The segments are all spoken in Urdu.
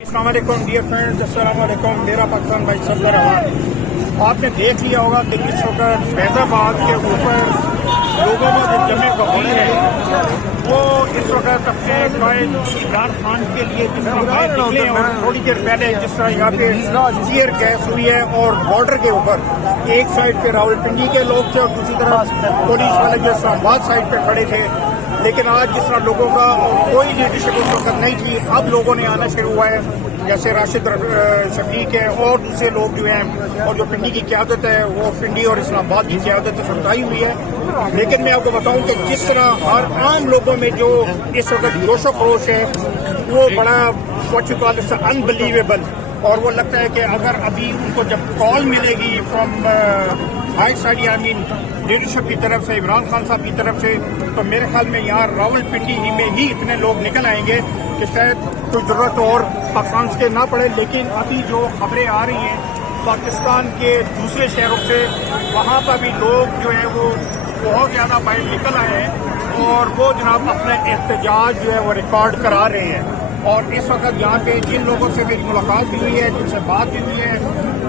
السلام علیکم ڈیئر فرینڈز، السلام علیکم۔ میرا پاکستان بھائی صفدر رہا۔ آپ نے دیکھ لیا ہوگا کہ اس وقت فیض آباد کے اوپر لوگوں میں جو جمع بخوری ہے وہ اس وقت اپنے قائد عمران خان کے لیے جس طرح باہر نکلے ہیں، اور تھوڑی دیر پہلے جس طرح یہاں پہ ٹیئر گیس ہوئی ہے اور بارڈر کے اوپر ایک سائڈ پہ راولپنڈی کے لوگ تھے اور دوسری طرف پولیس والے جو اسلام آباد سائڈ پہ کھڑے تھے، لیکن آج جس طرح لوگوں کا کوئی لیڈرشپ اس وقت نہیں تھی، اب لوگوں نے آنا شروع ہوا ہے، جیسے راشد شفیق ہے اور دوسرے لوگ جو ہیں، اور جو پنڈی کی قیادت ہے وہ پنڈی اور اسلام آباد کی قیادت سمجھائی ہوئی ہے۔ لیکن میں آپ کو بتاؤں کہ جس طرح ہر عام لوگوں میں جو اس وقت جوش و خروش ہے وہ بڑا انبلیویبل، اور وہ لگتا ہے کہ اگر ابھی ان کو جب کال ملے گی فرام ہائی سائڈ، لیڈرشپ کی طرف سے، عمران خان صاحب کی طرف سے، تو میرے خیال میں یہاں راولپنڈی ہی میں ہی اتنے لوگ نکل آئیں گے کہ شاید کوئی ضرورت اور پاکستان سے نہ پڑے۔ لیکن ابھی جو خبریں آ رہی ہیں پاکستان کے دوسرے شہروں سے، وہاں پر بھی لوگ جو ہے وہ بہت زیادہ باہر نکل آئے ہیں اور وہ جناب اپنا احتجاج جو ہے وہ ریکارڈ کرا رہے ہیں۔ اور اس وقت یہاں پہ جن لوگوں سے میری ملاقات بھی ہوئی ہے، جن سے بات بھی ہوئی ہے،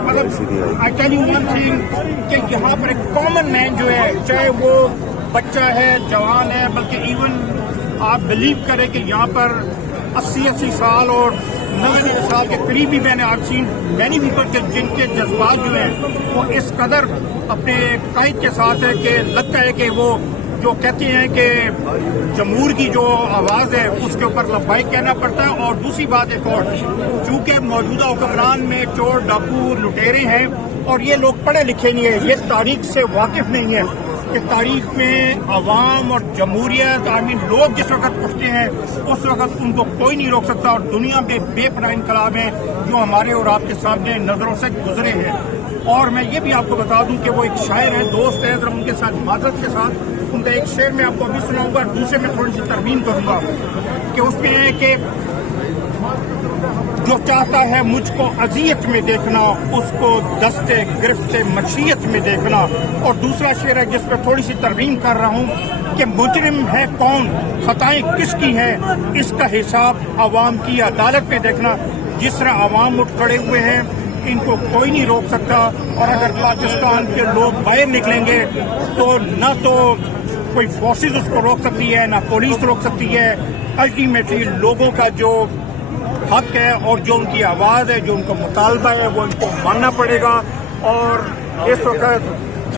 مطلب I tell you one thing کہ یہاں پر ایک کامن مین جو ہے، چاہے وہ بچہ ہے، جوان ہے، بلکہ ایون آپ بلیو کریں کہ یہاں پر 80 سال اور 90 سال کے قریبی میں نے آپ سین مینی پیپل جن کے جذبات جو ہیں وہ اس قدر اپنے قائد کے ساتھ ہے کہ لگتا ہے کہ وہ جو کہتے ہیں کہ جمہور کی جو آواز ہے اس کے اوپر لبیک کہنا پڑتا ہے۔ اور دوسری بات ایک اور، چونکہ موجودہ حکمران میں چور ڈاکو لٹیرے ہیں اور یہ لوگ پڑھے لکھے نہیں ہیں، یہ تاریخ سے واقف نہیں ہے کہ تاریخ میں عوام اور جمہوریت لوگ جس وقت اٹھتے ہیں اس وقت ان کو کوئی نہیں روک سکتا، اور دنیا میں بے پناہ انقلاب ہیں جو ہمارے اور آپ کے سامنے نظروں سے گزرے ہیں۔ اور میں یہ بھی آپ کو بتا دوں کہ وہ ایک شاعر ہیں، دوست ہیں، ذرا ان کے ساتھ معذرت کے ساتھ ان کا ایک شعر میں آپ کو ابھی سناؤں گا، دوسرے میں تھوڑی سی ترمیم کروں گا کہ اس میں ہے کہ جو چاہتا ہے مجھ کو اذیت میں دیکھنا اس کو دستے گرفت مشیت میں دیکھنا۔ اور دوسرا شعر ہے جس پہ تھوڑی سی ترمیم کر رہا ہوں کہ مجرم ہے کون، خطائیں کس کی ہیں، اس کا حساب عوام کی عدالت میں دیکھنا۔ جس طرح عوام اٹھ کھڑے ہوئے ہیں ان کو کوئی نہیں روک سکتا، اور اگر پاکستان کے لوگ باہر نکلیں گے تو نہ تو کوئی فورسز اس کو روک سکتی ہے، نہ پولیس روک سکتی ہے۔ الٹیمیٹلی لوگوں کا جو حق ہے اور جو ان کی آواز ہے، جو ان کا مطالبہ ہے، وہ ان کو ماننا پڑے گا۔ اور اس وقت